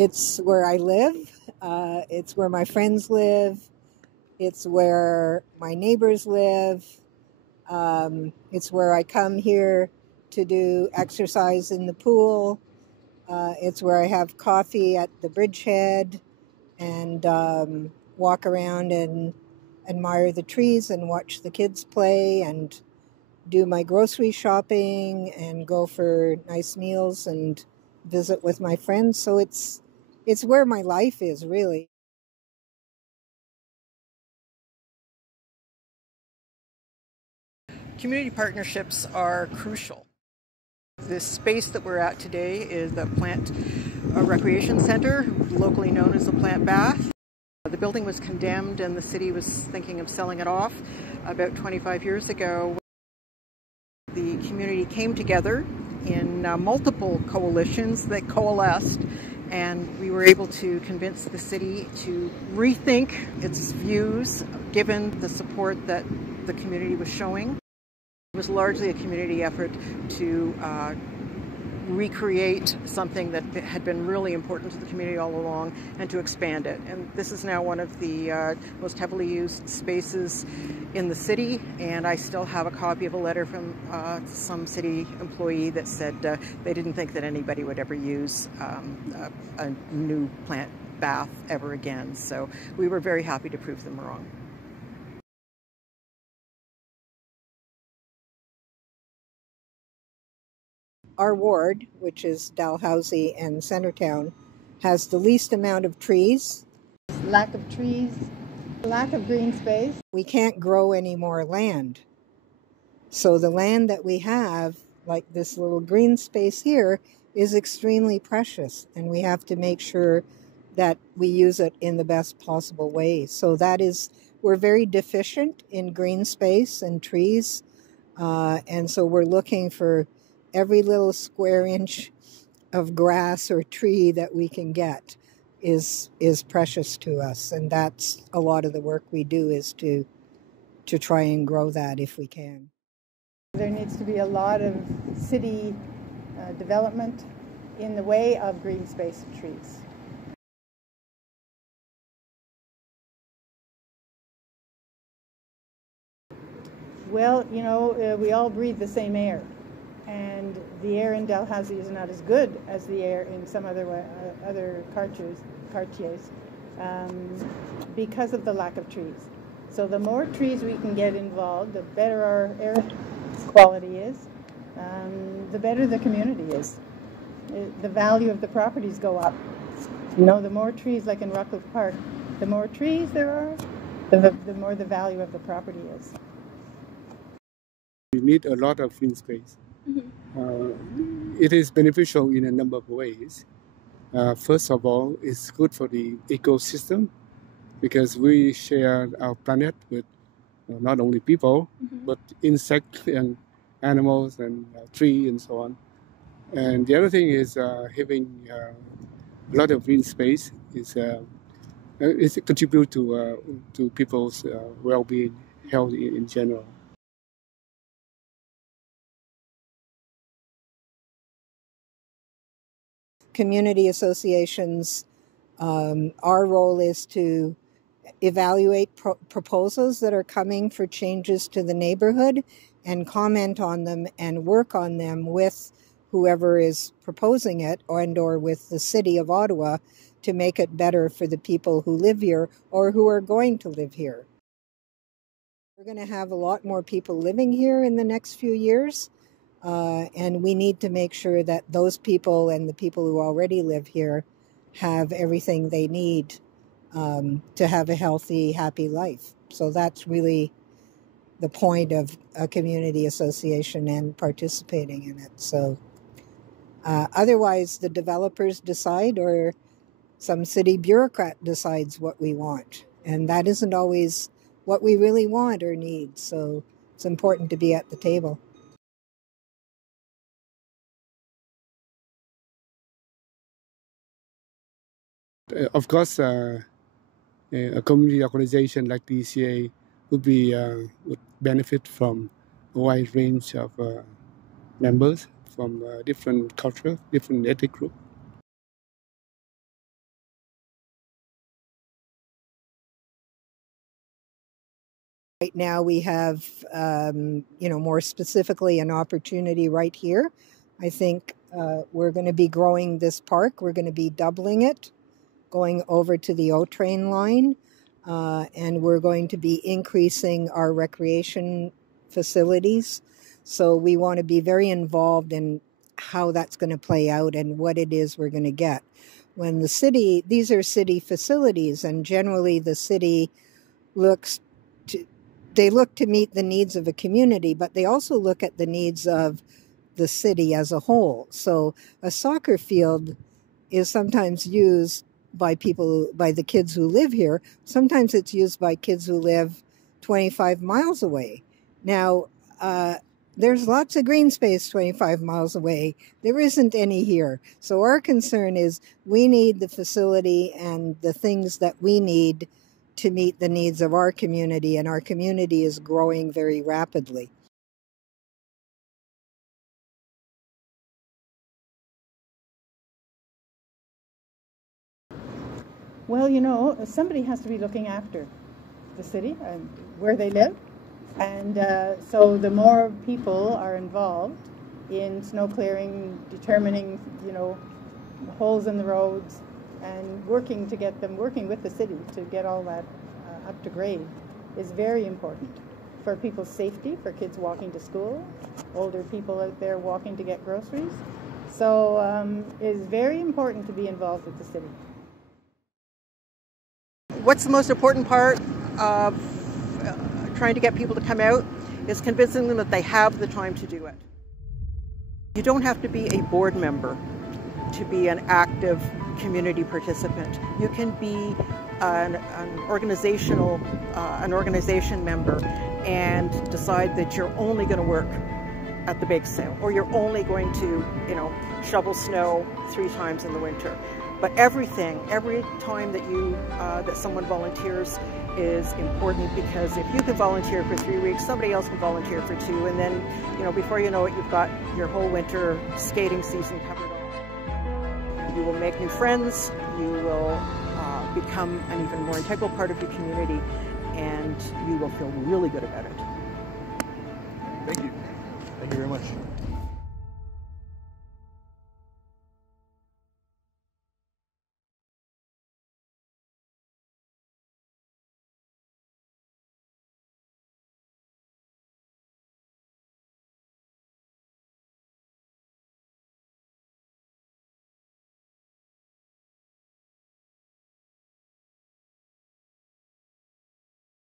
It's where I live. It's where my friends live. It's where my neighbors live. It's where I come here to do exercise in the pool. It's where I have coffee at the bridgehead and walk around and admire the trees and watch the kids play and do my grocery shopping and go for nice meals and visit with my friends. So it's where my life is, really. Community partnerships are crucial. This space that we're at today is the Plant Recreation Center, locally known as the Plant Bath. The building was condemned and the city was thinking of selling it off about 25 years ago. The community came together in multiple coalitions that coalesced, and we were able to convince the city to rethink its views given the support that the community was showing. It was largely a community effort to recreate something that had been really important to the community all along and to expand it. And this is now one of the most heavily used spaces in the city, and I still have a copy of a letter from some city employee that said they didn't think that anybody would ever use a new plant bath ever again. So we were very happy to prove them wrong. Our ward, which is Dalhousie and Centertown, has the least amount of trees. Lack of trees, lack of green space. We can't grow any more land. So the land that we have, like this little green space here, is extremely precious, and we have to make sure that we use it in the best possible way. So we're very deficient in green space and trees, and so we're looking for every little square inch of grass or tree that we can get is precious to us, and that's a lot of the work we do, is to try and grow that if we can. There needs to be a lot of city development in the way of green space and trees. Well, you know, we all breathe the same air. And the air in Dalhousie is not as good as the air in some other quartiers because of the lack of trees. So the more trees we can get involved, the better our air quality is, the better the community is. The value of the properties go up. You know, the more trees, like in Rockcliffe Park, the more trees there are, the more the value of the property is. We need a lot of green space. It is beneficial in a number of ways. First of all, it's good for the ecosystem because we share our planet with not only people, but insects and animals and trees and so on. And the other thing is having a lot of green space is contribute to people's well-being, health in general. Community associations, our role is to evaluate proposals that are coming for changes to the neighborhood and comment on them and work on them with whoever is proposing it or with the city of Ottawa to make it better for the people who live here or who are going to live here. We're going to have a lot more people living here in the next few years. And we need to make sure that those people and the people who already live here have everything they need to have a healthy, happy life. So that's really the point of a community association and participating in it. So otherwise, the developers decide, or some city bureaucrat decides what we want. And that isn't always what we really want or need. So it's important to be at the table. Of course, a community organization like DCA would benefit from a wide range of members from different culture, different ethnic groups. Right now we have, more specifically an opportunity right here. I think we're going to be growing this park. We're going to be doubling it, going over to the O train line, and we're going to be increasing our recreation facilities. So we want to be very involved in how that's going to play out and what it is we're going to get. When the city, these are city facilities, and generally the city looks to meet the needs of a community, but they also look at the needs of the city as a whole. So a soccer field is sometimes used by the kids who live here. Sometimes it's used by kids who live 25 miles away. Now, there's lots of green space 25 miles away. There isn't any here. So our concern is we need the facility and the things that we need to meet the needs of our community, and our community is growing very rapidly. Well, somebody has to be looking after the city and where they live. And so the more people are involved in snow clearing, determining, holes in the roads, and working with the city to get all that up to grade is very important for people's safety, for kids walking to school, older people out there walking to get groceries. So it is very important to be involved with the city. What's the most important part of trying to get people to come out is convincing them that they have the time to do it. You don't have to be a board member to be an active community participant. You can be an organization member and decide that you're only going to work at the bake sale, or you're only going to, shovel snow 3 times in the winter. But every time that someone volunteers is important, because if you can volunteer for 3 weeks, somebody else can volunteer for 2, and then, before you know it, you've got your whole winter skating season covered. You will make new friends, you will become an even more integral part of your community, and you will feel really good about it. Thank you. Thank you very much.